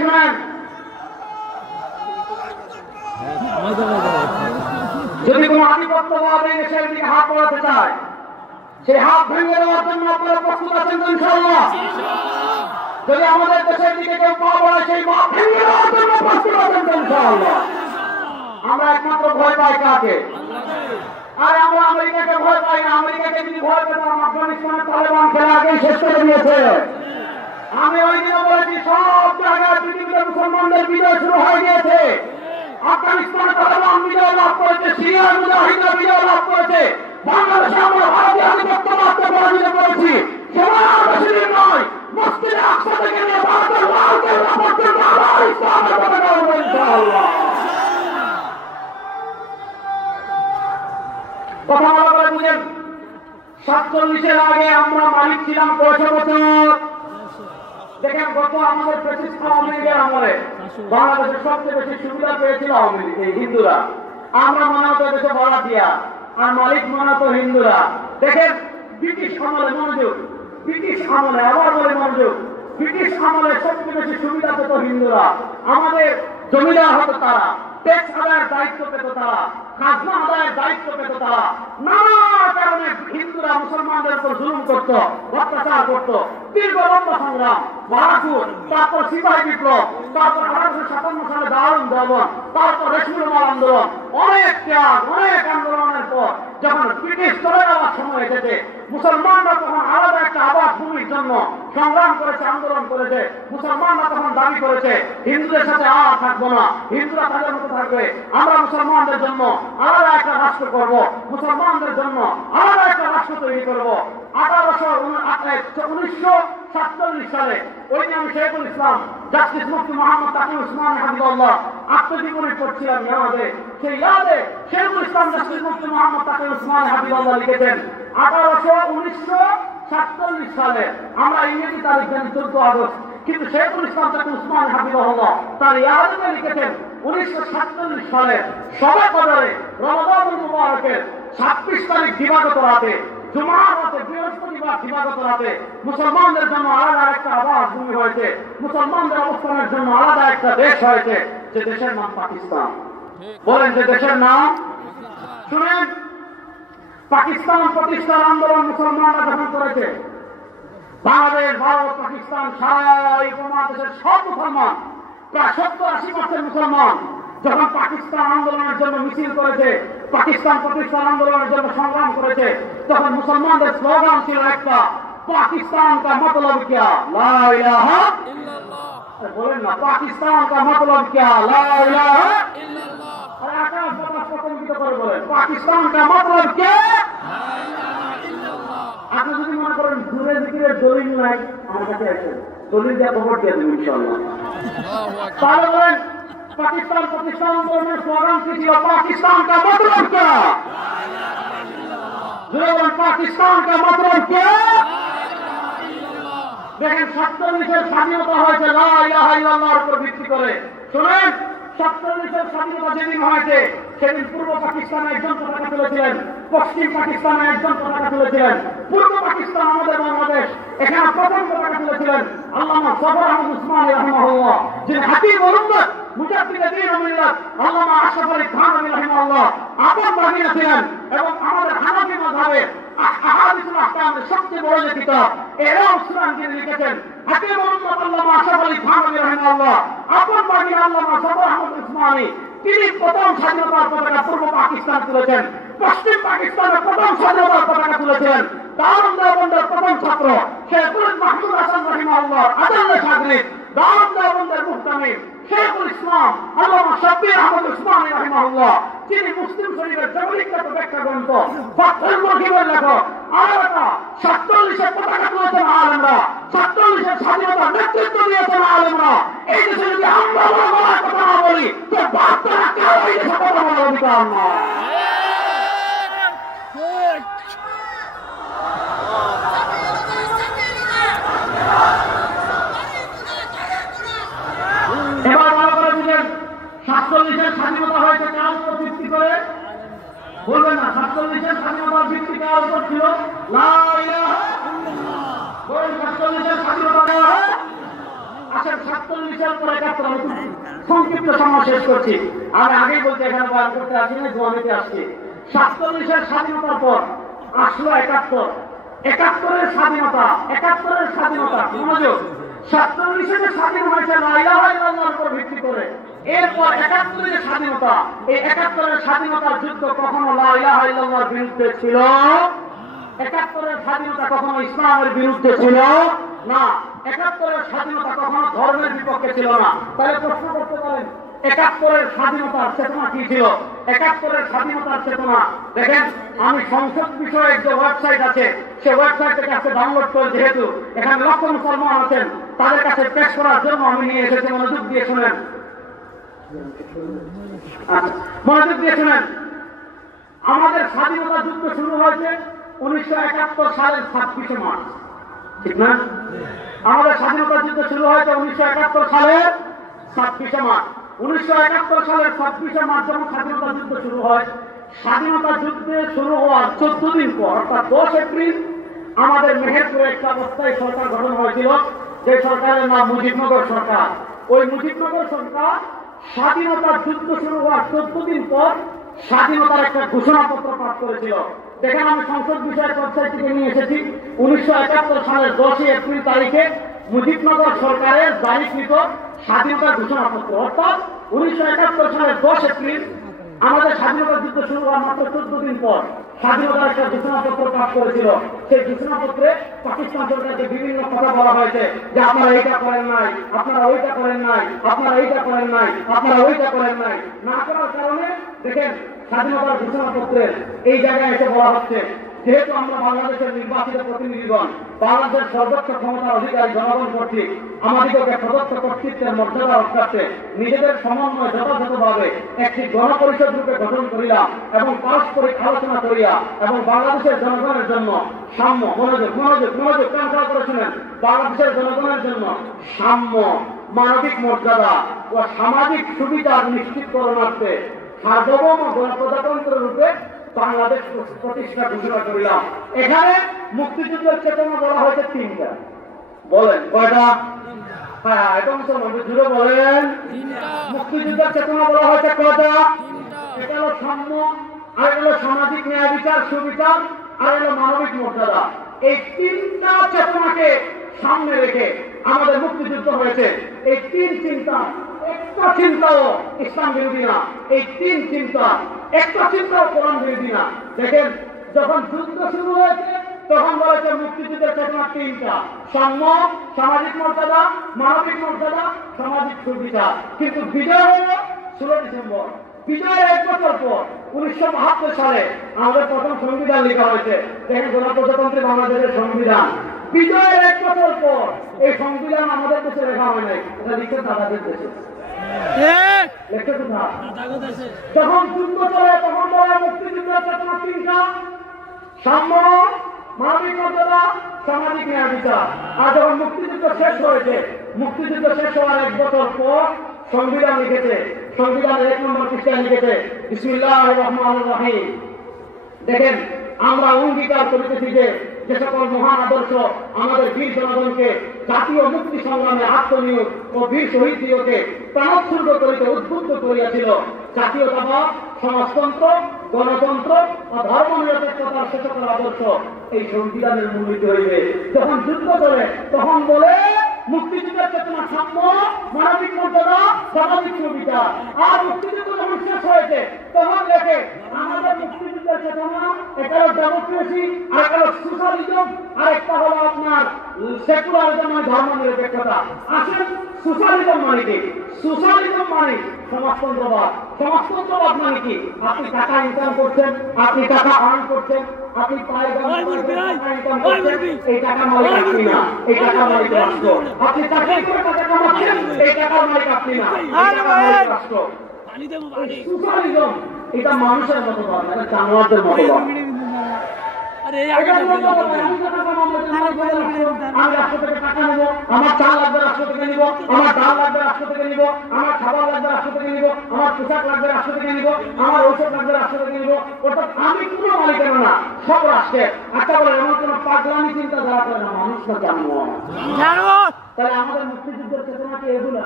শুনেন, যদি কোন আধিপত্যবাদ এই দেশের দিকে হাত বাড়াতে চায়, সেই হাত ভেঙে দেওয়ার জন্য আপনারা প্রস্তুত আছেন তো ইনশাআল্লাহ? যদি আমাদের দেশের দিকে কেউ পা বাড়ায়, সেই পা ভেঙে দেওয়ার জন্য প্রস্তুত আছেন তো ইনশাআল্লাহ? আমরা একমাত্র ভয় পাই কাকে? আর আমরা আমেরিকাকে ভয় পাই না। আমেরিকাকে যদি ভয় পেতাম, আফগানিস্তানের তালেবান খেলা আগেই শেষ করে দিয়েছে। আমি ওই দিনে বলেছি, সব জায়গায় পৃথিবীতে মুসলমানদের বিজয় শুরু হয়ে গিয়েছে। আফগানিস্তানের তালেবান বিজয় লাভ করেছে, সিরিয়ার মুজাহিদরা বিজয় লাভ করেছে, বাংলাদেশে আমরা ভারতীয় আধিপত্যবাদকে পরাজিত করেছি। সময় আর বেশি দিন নয়, মসজিদে আকসা থেকে নিয়ে ভারতের লাল কেল্লা পর্যন্ত আবার ইসলামের পতাকা উড়বে ইনশাআল্লাহ। কথা বলা করে বুঝেন, 47-এর আগে আমরা মালিক ছিলাম 5 বছর। দেখেন, গত আমাদের ফ্যাসিস্ট আওয়ামী লীগের আমলে বাংলাদেশের সবচেয়ে বেশি সুবিধা পেয়েছিল আওয়ামী লীগ, হিন্দুরা। আমরা মনে হতো দেশে ভাড়াটিয়া, আর মালিক মনে হতো হিন্দুরা। দেখেন, ব্রিটিশ আমলে মনোযোগ, ব্রিটিশ আমলে আবার বলে মনোযোগ, ব্রিটিশ আমলে সবচেয়ে বেশি সুবিধা পেত হিন্দুরা। আমাদের জমিদার হতো তারা, ট্যাক্স আদায়ের দায়িত্ব পেত তারা, খাজনা আদায়ের দায়িত্ব পেত তারা। নানা কারণে হিন্দুরা মুসলমানদের উপর জুলুম করত, অত্যাচার করত। দীর্ঘ লম্বা সংগ্রাম, বারাকুর, তারপর সিপাহী বিপ্লব, তারপর 1857 সালে দারুণ দমন, তারপর রেশমি রুমাল আন্দোলন, অনেক ত্যাগ, অনেক আন্দোলনের পর যখন ব্রিটিশ চলে যাওয়ার সময় এসেছে, মুসলমানরা তখন আলাদা একটা আবাস ভূমির জন্য সংগ্রাম করেছে, আন্দোলন করেছে। মুসলমানরা তখন দাবি করেছে, হিন্দুদের সাথে আর থাকবো না, হিন্দুরা তাদের মতো থাকবে, আমরা মুসলমানদের জন্য আলাদা একটা রাষ্ট্র করব, মুসলমানদের জন্য আলাদা একটা রাষ্ট্র তৈরি করব। 1947 সালে ওই যে আমি শেখুল ইসলাম জাস্টিস মুফতি মোহাম্মদ তাকি উসমানী হাফিজাহুল্লাহ আত্মজীবনী পড়ছিলাম ইয়াদে, সেই ইয়াদে শেখুল ইসলাম জাস্টিস মুফতি মোহাম্মদ তাকি উসমানী হাফিজাহুল্লাহ লিখেছেন 1947 সালে, আমরা ইংরেজি তারিখ জানি 14 আগস্ট, কিন্তু শেখুল ইসলাম তাকি উসমানী হাফিজাহুল্লাহ তার ইয়াদে লিখেছেন 1947 সালে শবে কদরে রমাদানুল মুবারকের 26 তারিখ দিবাগত রাতে, জুমার রাতে, বৃহস্পতিবার দিবাগত রাতে মুসলমানদের জন্য আলাদা একটা আবাস ভূমি হয়েছে, মুসলমানদের অবস্থানের জন্য আলাদা একটা দেশ হয়েছে, যে দেশের নাম পাকিস্তান। বলেন, যে দেশের নাম শুনেন। পাকিস্তান প্রতিষ্ঠার আন্দোলন মুসলমানরা যখন করেছে, বাংলাদেশ, ভারত, পাকিস্তান, সারা উপমহাদেশের সব মুসলমান, প্রায় 70-80% মুসলমান যখন পাকিস্তান আন্দোলনের জন্য মিছিল করেছে, পাকিস্তান প্রতিষ্ঠান আন্দোলনের জন্য সংগ্রাম করেছে, তখন মুসলমানদের স্লোগান ছিল একটা, পাকিস্তান কা মতলব ক্যা, লা ইলাহা ইল্লাল্লাহ। বলেন না, পাকিস্তান কা মতলব ক্যা, লা ইলাহা ইল্লাল্লাহ। আর আকাশ বাতাস প্রকম্পিত করে বলেন, পাকিস্তান কা মতলব ক্যা, লা ইলাহা ইল্লাল্লাহ। আপনি যদি মনে করেন দূরে জিকিরের দলিল নাই, আমার কাছে আসেন, দলিল দিয়ে খবর দিয়ে দেবেন ইনশাআল্লাহ। তাহলে বলেন, পাকিস্তান প্রতিষ্ঠান আন্দোলনের স্লোগান কি ছিল? পাকিস্তান কা মতলব ক্যা, পাকিস্তান কা মতলব ক্যা। দেখেন, 47-এর স্বাধীনতা হয়েছে লা ইলাহা ইল্লাল্লাহর উপর ভিত্তি করে। শুনেন, 47-এর স্বাধীনতা যেদিন হয়েছে, সেদিন পূর্ব পাকিস্তানে একজন পতাকা তুলেছিলেন, পশ্চিম পাকিস্তানে একজন পতাকা তুলেছিলেন। পূর্ব পাকিস্তান আমাদের বাংলাদেশ, এখানে প্রথম পতাকা তুলেছিলেন আল্লামা জফর আহমদ উসমানী রাহিমাহুল্লাহ, যিনি হাকিম ওয়া মুফতি মুজাদ্দিদ দ্বীন ওয়া মিল্লাত আল্লামা আশরাফ আলী থানভী রাহিমাহুল্লাহ আপন বাগিনা ছিলেন। এবং আমাদের হানাফি মাযহাবের আহাদিসুল আহকামের সবচেয়ে বড় যে কিতাব এরাও সুরান যিনি লিখেছেন হাকিম ওয়া মুফতি আল্লামা আশরাফ আলী থানভী রাহিমাহুল্লাহ আপন বাগিনা আল্লামা জফর আহমদ উসমানী, তিনি প্রথম স্বাধীনতার পতাকা পূর্ব পাকিস্তান তুলেছেন। পশ্চিম পাকিস্তানের প্রথম স্বাধীনতার পতাকা তুলেছিলেন দারুল দেওবন্দের প্রথম ছাত্র শেখুল মাহমুদ হাসান রাহিমাহুল্লাহ আদাল্লে সাগরিদ, দারুল দেওবন্দের মুহতামিম শেখুল ইসলাম আল্লামা শাব্বির আহমদ উসমানী রাহিমাহুল্লাহ, যিনি মুসলিম শরীফের জবরবিখ্যাত ব্যাখ্যা গ্রন্থ ফাতহুল মুকিমের লেখক। আলাদা 47-এর পতাকা তুলেছেন আলেমরা, 47-এর স্বাধীনতার নেতৃত্ব দিয়েছেন আলেমরা। এই দেশে যদি আমরা বলার কথা না বলি, তো বার্তারা কেউ এই দেশে কথা বলার অধিকার নয়। এবার ভালো করে বুঝেন, 47-এর স্বাধীনতা হয়েছে কার উপর ভিত্তি করে? বলবেন না, 47-এর স্বাধীনতার ভিত্তি কার উপর ছিল? লা ইলাহা ইল্লাল্লাহ। 47-এর স্বাধীনতা দেওয়া হয় আসেন 47-এর পর 71 আমি সংক্ষিপ্ত সময় শেষ করছি। আমি আগেই বলছি এখানে বয়ান করতে আসি না, জোয়ানিতে আসছি। 47-এর স্বাধীনতার পর আসলো 71। 71-এর স্বাধীনতা, 71-এর স্বাধীনতা মনোযোগ। 47-এ স্বাধীন হয়েছে লা ইলাহা ইল্লাল্লাহর উপর ভিত্তি করে। এরপর 71-এর স্বাধীনতা, এই 71-এর স্বাধীনতার যুদ্ধ কখনো লা ইলাহা ইল্লাল্লাহর বিরুদ্ধে ছিল, 71-এর স্বাধীনতা কখনো ইসলামের বিরুদ্ধে ছিল না, 71-এর স্বাধীনতা কখনো ধর্মের বিপক্ষে ছিল না। তাহলে প্রশ্ন করতে পারেন 71-এর স্বাধীনতার চেতনা কি ছিল? 71-এর স্বাধীনতার চেতনা দেখেন, আমি সংসদ বিষয়ক যে ওয়েবসাইট আছে সে ওয়েবসাইট থেকে আজকে ডাউনলোড করে, যেহেতু এখানে লক্ষ মুসলমান আছেন তাদের কাছে পেশ করার জন্য আমি নিয়ে এসেছি। মনোযোগ দিয়ে শুনেন, মনোযোগ দিয়ে শুনেন। আমাদের স্বাধীনতা যুদ্ধ শুরু হয়েছে 1971 সালের 26শে মার্চ, ঠিক না? আমাদের স্বাধীনতা যুদ্ধ শুরু হয়েছে 1971 সালের 26শে মার্চ। 1971 সালের 26শে মার্চ যখন স্বাধীনতা যুদ্ধ শুরু হয়, স্বাধীনতা যুদ্ধে শুরু হওয়ার 14 দিন পর অর্থাৎ 10 এপ্রিল আমাদের মেহেরপুরে একটা অস্থায়ী সরকার গঠন হয়েছিল, যে সরকারের নাম মুজিবনগর সরকার। ওই মুজিবনগর সরকার স্বাধীনতা যুদ্ধ শুরু হওয়ার 14 দিন পর স্বাধীনতার একটা ঘোষণাপত্র পাঠ করেছিল। দেখেন, আমি সংসদ বিষয়ক ওয়েবসাইট থেকে নিয়ে এসেছি। 1971 সালের 10 এপ্রিল তারিখে মুজিবনগর সরকারের জারিকৃত স্বাধীনতার ঘোষণাপত্র, অর্থাৎ 1971 সালের 10 এপ্রিল আমাদের স্বাধীনতা যুদ্ধ শুরু হওয়ার মাত্র 14 দিন পর স্বাধীনতার একটা ঘোষণাপত্র পাঠ করেছিল। সেই ঘোষণাপত্রে পাকিস্তান সরকারকে বিভিন্ন কথা বলা হয়েছে যে আপনারা এইটা করেন নাই, আপনারা ওইটা করেন নাই, আপনারা এইটা করেন নাই, আপনারা ওইটা করেন নাই। না করার কারণে দেখেন স্বাধীনতার ঘোষণাপত্রের এই জায়গায় এসে বলা হচ্ছে, যেহেতু আমরা বাংলাদেশের নির্বাচিত প্রতিনিধিগণ, বাংলাদেশের সর্বোচ্চ ক্ষমতার অধিকারী জনগণ কর্তৃক আমাদিগকে প্রদত্ত কর্তৃত্বের মর্যাদা রক্ষার্থে নিজেদের সমন্বয় যথাযথভাবে একটি গণপরিষদ রূপে গঠন করিলাম এবং পারস্পরিক আলোচনা করিয়া এবং বাংলাদেশের জনগণের জন্য সাম্য, মনোযোগ মনোযোগ মনোযোগ কাঙ্ক্ষা করেছিলেন, বাংলাদেশের জনগণের জন্য সাম্য, মানবিক মর্যাদা ও সামাজিক সুবিধা নিশ্চিতকরণার্থে সার্বভৌম গণপ্রজাতন্ত্র রূপে বাংলাদেশ প্রতিষ্ঠা ঘোষণা করিলাম। এখানে মুক্তিযুদ্ধের চেতনা বলা হয়েছে 3টা। বলেন কয়টা? হ্যাঁ, এটা মুসলমান জুড়ে বলেন। মুক্তিযুদ্ধের চেতনা বলা হয়েছে কয়টা? এটা হলো সাম্য, আর হলো সামাজিক ন্যায় বিচার সুবিচার, আর হলো মানবিক মর্যাদা। এই 3টা চেতনাকে সামনে রেখে আমাদের মুক্তিযুদ্ধ হয়েছে। এই 3 চিন্তা, একটা চিন্তাও ইসলাম বিরোধী না। এই 3 চিন্তা একটা চিন্তাও কোরআন বিরোধী না। দেখেন, যখন যুদ্ধ শুরু হয়েছে তখন বলেছে মুক্তিযুদ্ধের চেতনা 3টা: সাম্য, সামাজিক মর্যাদা, মানবিক মর্যাদা, সামাজিক সুবিধা। কিন্তু বিজয় হল 16 ডিসেম্বর। বিজয়ের 1 বছর পর 1972 সালে আমাদের প্রথম সংবিধান লেখা হয়েছে। দেখেন, গণপ্রজাতন্ত্রী বাংলাদেশের সংবিধান। বিজয়ের 1 বছর পর এই সংবিধান আমাদের দেশে লেখা হয় নাই, এটা লিখছে দাদাদের দেশে। যখন যুদ্ধ চলে তখন বলে মুক্তিযুদ্ধের চেতনা 3টা: সাম্য, মানবিক মর্যাদা, সামাজিক ন্যায় বিচার। আর যখন মুক্তিযুদ্ধ শেষ হয়েছে, মুক্তিযুদ্ধ শেষ হওয়ার 1 বছর পর সংবিধান লিখেছে। সংবিধানের 1 নম্বর পৃষ্ঠায় লিখেছে বিসমিল্লাহির রহমানির রহিম। দেখেন, আমরা অঙ্গীকার করিতেছি যে যে সকল মহান আদর্শ আমাদের বীর জনগণকে জাতীয় মুক্তি সংগ্রামে আত্মনিয়োগ ও বীর শহীদদিগকে প্রাণোৎসর্গ করিতে উদ্বুদ্ধ করিয়াছিল, জাতীয়তাবাদ, সমাজতন্ত্র, গণতন্ত্র ও ধর্মনিরপেক্ষতার সে সকল আদর্শ এই সংবিধানের মূলনীতি হইবে। যখন যুদ্ধ চলে তখন বলে মুক্তিযুদ্ধের চেতনা সাম্য, মানবিক মর্যাদা, সামাজিক সুবিধা। আর মুক্তিযুদ্ধ যখন শেষ হয়েছে তখন লেখে আমাদের মুক্তিযুদ্ধের চেতনা একটা হলো ডেমোক্রেসি, আর একটা হলো সোশ্যালিজম, আর একটা হলো আপনার সেকুলারিজম, মানে ধর্মনিরপেক্ষতা। আসেন, সোশ্যালিজম মানে কি? সোশ্যালিজম মানে সমাজতন্ত্রবাদ। সমাজতন্ত্রবাদ মানে কি? আপনি টাকা ইনকাম করছেন, আপনি টাকা আর্ন করছেন, আপনি ইনকাম করছেন, এই টাকা মালিক আপনি না, এই টাকা মালিক রাষ্ট্র। আপনি চাকরি করে টাকা কামাচ্ছেন, এই টাকার মালিক আপনি না, এই টাকার মালিক রাষ্ট্র। সোশ্যালিজম এটা মানুষের মতবাদ, এটা জানোয়ারদের মতবাদ। আমি রাষ্ট্র থেকে টাকা নেবো, আমার চাল লাগবে রাষ্ট্র থেকে নিব, আমার ডাল লাগবে রাষ্ট্র থেকে থেকে নিব, আমার খাবার লাগবে রাষ্ট্র থেকে নিব, আমার পোশাক লাগবে রাষ্ট্র থেকে নিব, আমার ঔষধ লাগবে রাষ্ট্র থেকে নিব। অর্থাৎ আমি কোনো মালিকানা না, সব রাষ্ট্রের। আচ্ছা বলেন, আমার কোনো পাগলামি চিন্তা ধারা করে না মানুষ না কেমন? তাহলে আমাদের মুক্তিযুদ্ধের চেতনা কি এগুলা?